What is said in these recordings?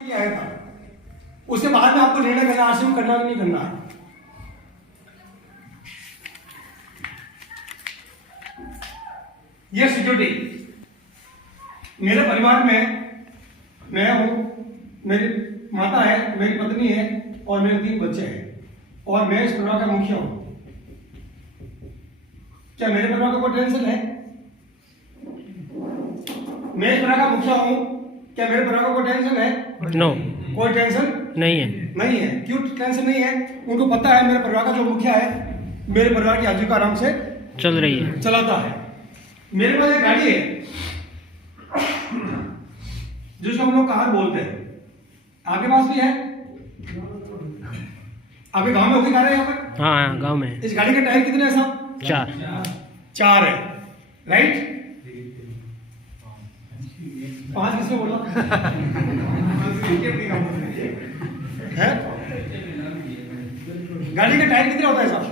आया था, उसके बाद में आपको निर्णय करना आश्रम करना कि नहीं करना है। ये सिक्योरिटी मेरे परिवार में मैं हूं, मेरी माता है, मेरी पत्नी है और मेरे 3 बच्चे हैं और मैं इस परिवार का मुखिया हूं। क्या मेरे परिवार को कोई टेंशन है? मैं इस परिवार का मुखिया हूं, क्या मेरे परिवार को कोई टेंशन है? नो, कोई टेंशन नहीं है। नहीं है। क्यों टेंशन नहीं है? उनको पता है मेरे परिवार का जो मुखिया है मेरे परिवार की आजीविका आराम से चल रही है, चलाता है। मेरे पास एक गाड़ी है जिसको हम लोग कार बोलते हैं, आपके पास भी है? आपके गांव में होगी कार है यहाँ पर? हाँ गांव में। इस गाड़ी के टायर कितने हैं साहब? 4 है, राइट? 5 किसने बोला? है? गाड़ी का टायर कितने होता है साहब?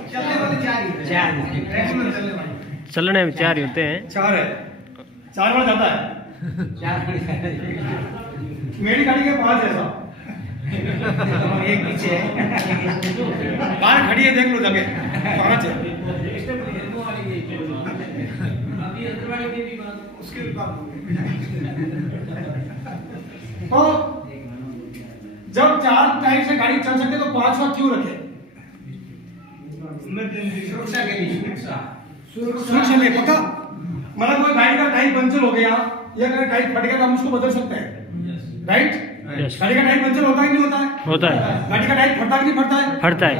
चलने में 4 ही होते हैं। 4 है, 4 बार जाता है। मेरी गाड़ी के 5 है साहब, एक पीछे है, बाहर खड़ी है, देख लो जगह 5 है। तो जब 4 टाइम से गाड़ी चल सकते तो 5वां क्यों रखे? सुरक्षा के लिए पक्का। मतलब कोई गाड़ी का टाइम पंचर हो गया या अगर टाइम फट गया तो हम उसको बदल सकते हैं, राइट? यस, गाड़ी का टाइम पंचर होता है कि नहीं होता है? होता है। गाड़ी का टाइम फटता कि नहीं फटता है? फटता है।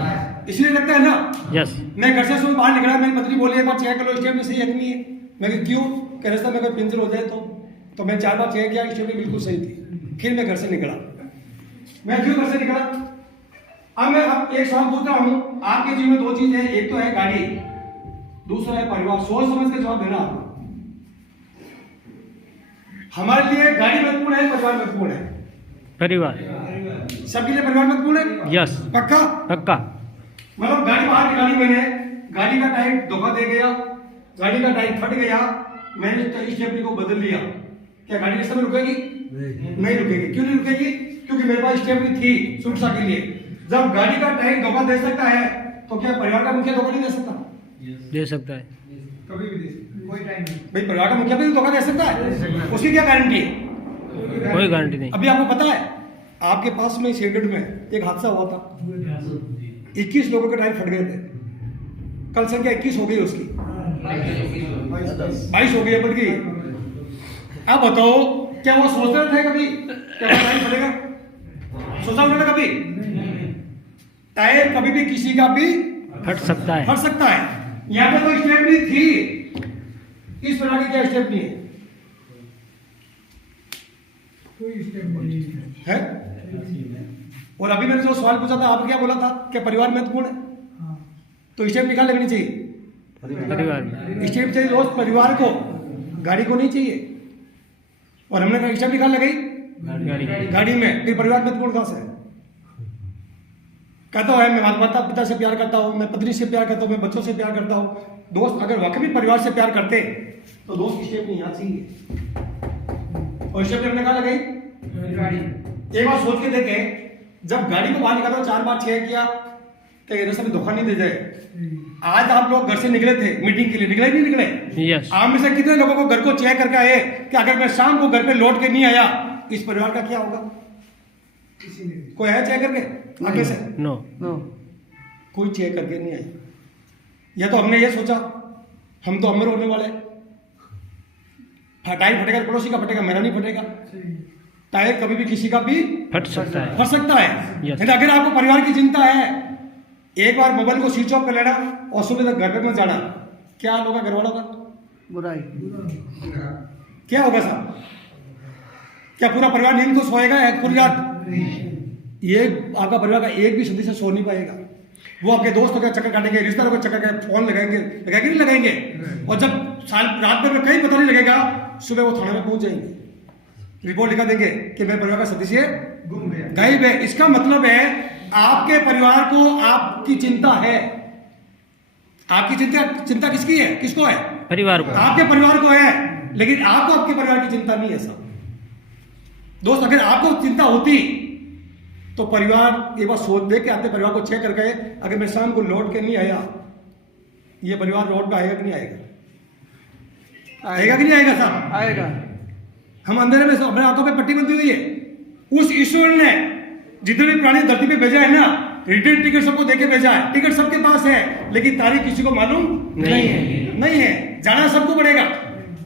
इसलिए लगता है ना। यस, मैं घर से सुबह बाहर निकला, मेरी पत्नी बोली एक बार चेक कर लो स्टेप में सही है कि नहीं है। मैं कहा क्यों? कह रहे में कोई पंचर हो जाए तो मैं 4 बार चेक किया, स्टेप में बिल्कुल सही थी। फिर मैं घर से निकला। मैं क्यों घर से निकला? अब मैं एक सवाल पूछ रहा हूँ, आपके जीवन में 2 चीज है, एक तो है गाड़ी, दूसरा है परिवार। सोच समझ के जवाब देना आपको। हमारे लिए गाड़ी महत्वपूर्ण है, परिवार महत्वपूर्ण है? परिवार। सबके लिए परिवार महत्वपूर्ण है? यस, पक्का? पक्का। मतलब गाड़ी बाहर निकाली मैंने, गाड़ी का टायर धोखा दे गया, गाड़ी का टायर फट गया, मैंने स्टेपनी को बदल लिया, क्या गाड़ी इस समय रुकेगी? नहीं रुकेगी। क्यों नहीं रुकेगी? क्योंकि मेरे पास स्टेपनी थी सुरक्षा के लिए। जब गाड़ी का टायर धोखा दे सकता है तो क्या परिवार का मुखिया धोखा नहीं दे सकता? दे सकता है, कभी भी दे सकता, कोई टाइम नहीं। भाई परिवार का मुखिया भी धोखा दे सकता है, उसकी क्या गारंटी है? कोई गारंटी नहीं। अभी आपको पता है आपके पास में सिरगढ़ में एक हादसा हुआ था, 21 लोगों के टायर फट गए थे। कल संख्या 21 हो गई, उसकी 22 हो गई, बढ़ गई। अब बताओ, क्या वो सोच रहे थे कभी क्या टायर फटेगा? सोचा उन्होंने कभी? टायर कभी भी किसी का भी फट सकता है। फट सकता है। यहाँ पे तो स्टेपनी थी, इस प्रकार की क्या स्टेपनी है? कोई स्टेपनी है? और अभी मैंने जो सवाल पूछा था, आपने क्या बोला था? क्या परिवार महत्वपूर्ण है? तो स्टेप निकाल लगनी चाहिए परिवार में। स्टेप चाहिए दोस्त, परिवार को, गाड़ी को नहीं चाहिए। और हमने कहा स्टेप निकाल लगाई गाड़ी में, फिर परिवार महत्वपूर्ण कहां से? कहता है मैं माता पिता से प्यार करता हूँ, मैं पत्नी से प्यार करता हूँ, मैं बच्चों से प्यार करता हूँ। दोस्त अगर वाकई परिवार से प्यार करते तो दोस्त की स्टेप नहीं यहाँ चाहिए। और स्टेप हमने कहा लगाई गाड़ी। एक बार सोच के देखे, जब गाड़ी को बाहर निकाला 4 बार चेक किया कि ये सब धोखा नहीं दे जाए। आज आप लोग घर से निकले थे मीटिंग के लिए, निकले नहीं निकले? यस। आप में से कितने लोगों को घर को चेक करके आए कि अगर मैं शाम को घर पे लौट के नहीं आया इस परिवार का क्या होगा? कोई है चेक करके आगे से? नो, कोई चेक करके नहीं आई। या तो हमने ये सोचा हम तो अमर होने वाले, टायर फटेगा पड़ोसी का फटेगा, मेरा नहीं फटेगा। टायर कभी भी किसी का भी फट सकता है। फट सकता है। Yes. लेकिन अगर आपको परिवार की चिंता है, एक बार मोबाइल को स्विच ऑफ कर लेना और सुबह तक घर पे मत जाना। क्या होगा घर वालों का? बुराई। क्या होगा साहब? क्या पूरा परिवार नींद को सोएगा पूरी रात? ये आपका परिवार का एक भी सदस्य सो नहीं पाएगा। वो आपके दोस्तों का चक्कर काटेंगे, रिश्तेदारों का चक्कर काटेंगे, फोन लगाएंगे नहीं लगाएंगे। और जब रात में कहीं पता नहीं लगेगा, सुबह वो थाने में पहुंच जाएंगे, रिपोर्ट लिखा देंगे कि मेरे परिवार का सदस्य गायब है। इसका मतलब है आपके परिवार को आपकी चिंता है। आपकी चिंता किसकी है? किसको है? परिवार को। आपके परिवार को है, लेकिन आपको आपके परिवार की चिंता नहीं है साहब। दोस्त अगर आपको चिंता होती तो परिवार एक बार सोच दे कि अपने परिवार को चेक करके, अगर मैं शाम को लौट के नहीं आया, ये परिवार रोड पे आएगा कि नहीं आएगा? आएगा कि नहीं आएगा साहब? आएगा। हम अंधेरे में अपने आंखों पे पट्टी बंधी हुई है। उस ईश्वर ने जितने भी प्राणी धरती पे भेजा है ना, रिटर्न टिकट सबको देके भेजा है। टिकट सबके पास है, लेकिन तारीख किसी को मालूम नहीं है। जाना सबको पड़ेगा,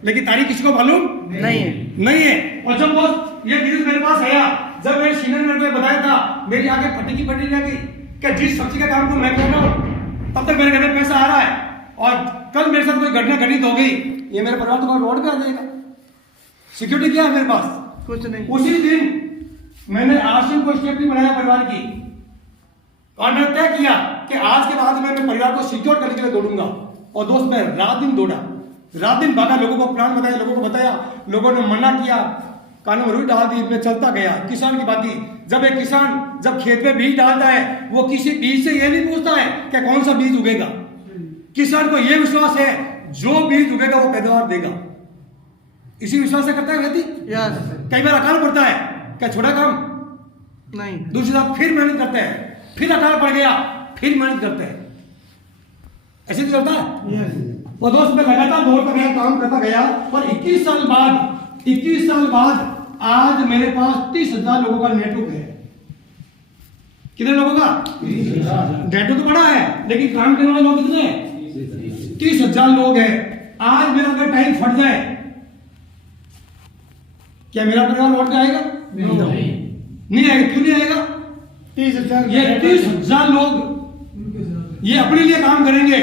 लेकिन तारीख किसी को मालूम नहीं है। और जब दोस्त ये न्यूज मेरे पास आया, जब मेरे सीनियर ने मुझे बताया था, मेरी आंखें फटी की फटी रह गई कि जिस सब्जी का काम को मैं कर रहा हूँ तब तक मेरे घर में पैसा आ रहा है, और कल मेरे साथ कोई घटना घटित हो गई, ये मेरा परिवार तो रोड पे आ जाएगा। सिक्योरिटी क्या है मेरे पास? कुछ नहीं। उसी दिन मैंने आश्रम को स्टेप नहीं बनाया परिवार की, और मैंने तय किया कि आज के बाद मैं परिवार को सिक्योर करने के लिए दौड़ूंगा। और दोस्त मैं रात दिन दौड़ा, रात दिन भागा, लोगों को प्लान बताया, लोगों को बताया, लोगों ने मना किया, कानों में रुई डाल दी, मैं चलता गया। किसान की बात थी, जब एक किसान जब खेत में बीज डालता है, वो किसी बीज से ये नहीं पूछता है कि कौन सा बीज उगेगा। किसान को यह विश्वास है जो बीज उगेगा वो पैदावार देगा, इसी विश्वास से करता है व्यक्ति। कई बार अकाल पड़ता है, क्या छोटा काम नहीं, दूसरी तरफ फिर मेहनत करते हैं, फिर अकाल पड़ गया, फिर मेहनत करते हैं, ऐसे तो चलता है। वो दोस्त मैं लगातार दौड़ता गया, काम करता गया, और 21 साल बाद आज मेरे पास 30,000 लोगों का नेटवर्क है। कितने लोगों का? नेटवर्क तो बड़ा है, लेकिन काम करने वाले लोग कितने हैं? 30,000 लोग हैं। आज मेरा अगर टाइम फट जाए, क्या मेरा परिवार लौट के आएगा? नहीं आएगा। क्यों नहीं आएगा? 30,000 ये 30,000 लोग ये अपने लिए काम करेंगे,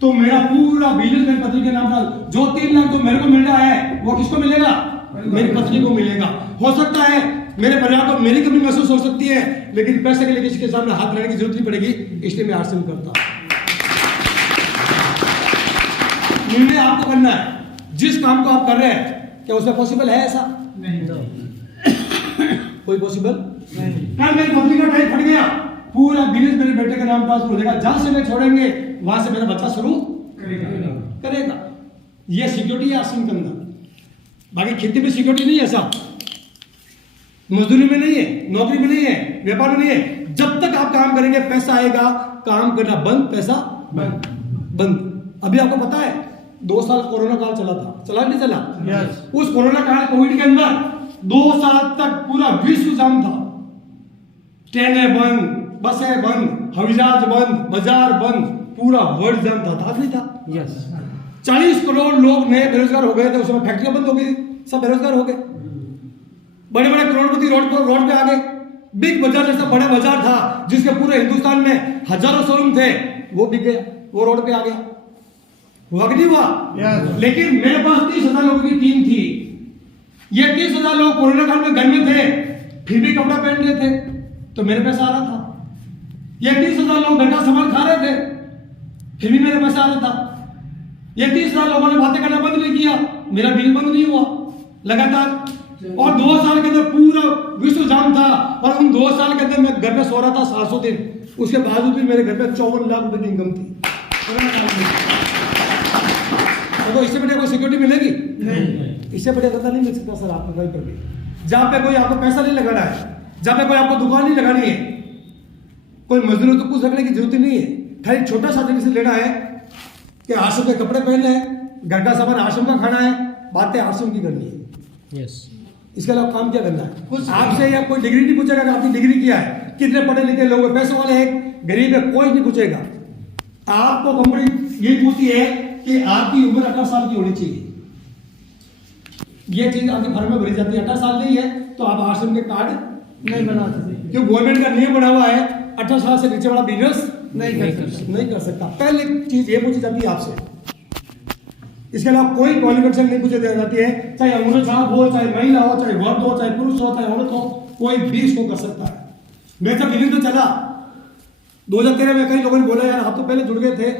तो मेरा पूरा बिजनेस मेरी पत्नी के नाम का, जो 3 लाख जो मेरे को मिल रहा है वो किसको मिलेगा? मेरी पत्नी को मिलेगा। हो सकता है मेरे परिवार को मेरी कमी महसूस हो सकती है, लेकिन पैसे के लिए किसी के सामने हाथ लगाने की जरूरत नहीं पड़ेगी, इसलिए मैं आश्रम करता हूं। निर्णय आपको करना है, जिस काम को आप कर रहे हैं क्या उसमें पॉसिबल है ऐसा? नहीं, कोई पॉसिबल नहीं। कल मेरी पत्नी का टाइम फट गया, पूरा बिजनेस मेरे बेटे के नाम ट्रांसफर हो जाएगा। जहां से मैं छोड़ेंगे वहां से मेरा बच्चा शुरू करेगा। यह सिक्योरिटी है आश्रम के अंदर। बाकी खेती में सिक्योरिटी नहीं है साहब, मजदूरी में नहीं है, नौकरी में नहीं है, व्यापार में नहीं है। जब तक आप काम करेंगे पैसा आएगा, काम करना बंद, पैसा बंद। अभी आपको पता है 2 साल कोरोना काल चला था, चला नहीं चला? उस कोरोना काल कोविड के अंदर 2 साल तक पूरा विश्व जाम था। ट्रेनें बंद, बसें बंद, हवाई जहाज बंद, बाजार बंद, पूरा वर्ल्ड जाम था नहीं था? 40 करोड़ लोग नए बेरोजगार हो गए थे। उस समय फैक्ट्रियां बंद हो गई, सब बेरोजगार हो गए। बड़े बड़े करोड़पति रोड पे आ गए। बिग बाजार जैसा बड़ा बाजार था जिसके पूरे हिंदुस्तान में हजारों शोरूम थे, वो बिक गया, वो रोड पे आ गया। हुआ कि नहीं हुआ? लेकिन मेरे पास 30,000 लोगों की टीम थी। ये 30,000 लोग कोरोना काल में घर में थे, फिर भी कपड़ा पहन रहे थे, तो मेरे पैसा आ रहा था। ये 30,000 लोग घर का सामान खा रहे थे, फिर भी मेरे पैसा आ रहा था। ये 30,000 लोगों ने बातें करना बंद नहीं किया, मेरा बिल बंद नहीं हुआ लगातार। और 2 साल के अंदर पूरा विश्व जाम था, और उन 2 साल के अंदर मैं घर पे सो रहा था 700 दिन। उसके बावजूद भी मेरे घर पे 54 लाख रुपए की इनकम थी। तो इससे बड़े कोई सिक्योरिटी मिलेगी? नहीं। इससे बड़े धंधा नहीं मिल सकता सर आपको कहीं पर भी। जहां पे कोई आपको पैसा नहीं लगाना है, जहां पे कोई आपको दुकान नहीं लगानी है, कोई मजदूर तो कुछ रखने की जरूरत नहीं है। खाली छोटा सा जगह से लेना है कि आश्रम के कपड़े पहनने हैं, घर का सामान आश्रम का खाना है, बातें आश्रम की करनी है। इसके अलावा काम क्या करना है? आपसे या कोई डिग्री नहीं पूछेगा कि आपकी डिग्री क्या है, कितने पढ़े लिखे लोग हैं, पैसे वाले हैं, गरीब है, कोई नहीं पूछेगा। आपको कंपनी ये पूछती है कि आपकी उम्र 18 साल की होनी चाहिए। ये चीज आपके फॉर्म में भरी जाती है। 18 साल नहीं है तो आप आश्रम के कार्ड नहीं बना सकते, क्योंकि गवर्नमेंट का नियम बना हुआ है 18 साल से नीचे वाला बिजनेस नहीं कर सकता। पहले चीज ये पूछी जाती है आपसे। इसके अलावा कोई क्वालिफिकेशन नहीं पूछी जाती है, चाहे अंग्रेज साहब हो, चाहे महिला हो, चाहे वर्ग हो, चाहे पुरुष हो, चाहे औरत हो, कोई भी इसको कर सकता है। मैं जब बिजनेस में चला 2013 में, कई लोगों ने बोला यार आप तो पहले जुड़ गए थे,